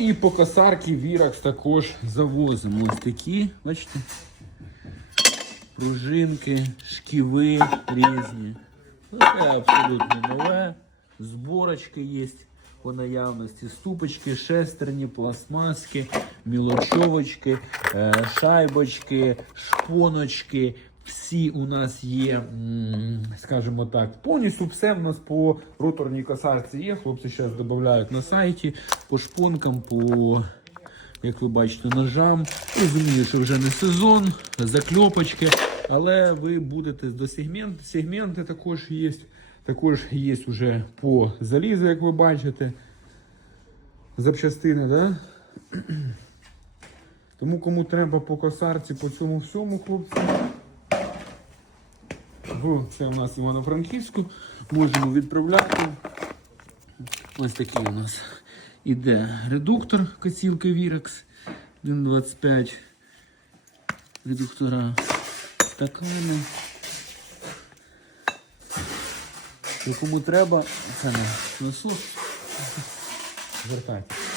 І по косарки Віракс також завозимо. Ось такі, бачите? Пружинки, шківи різні. Це абсолютно нове. Зборочки є по наявності. Ступочки, шестерні, пластмаски, мілочовочки, е, шайбочки, шпоночки. Всі у нас є, скажімо так, повністю все в нас по роторній косарці є. Хлопці зараз додають на сайті по шпонкам, по як ви бачите, ножам. Розумію, що вже не сезон, закльопочки, але ви будете до сегмент, сегменти також є. Також є вже по залізу, як ви бачите. Запчастини, да? Тому кому треба по косарці, по цьому всьому, хлопці. В це у нас Івано-Франківську. Можемо відправляти. Ось такий у нас іде редуктор косілки Virax 1.25. Редуктора стакани. Кому треба, це на насос. Звертайте.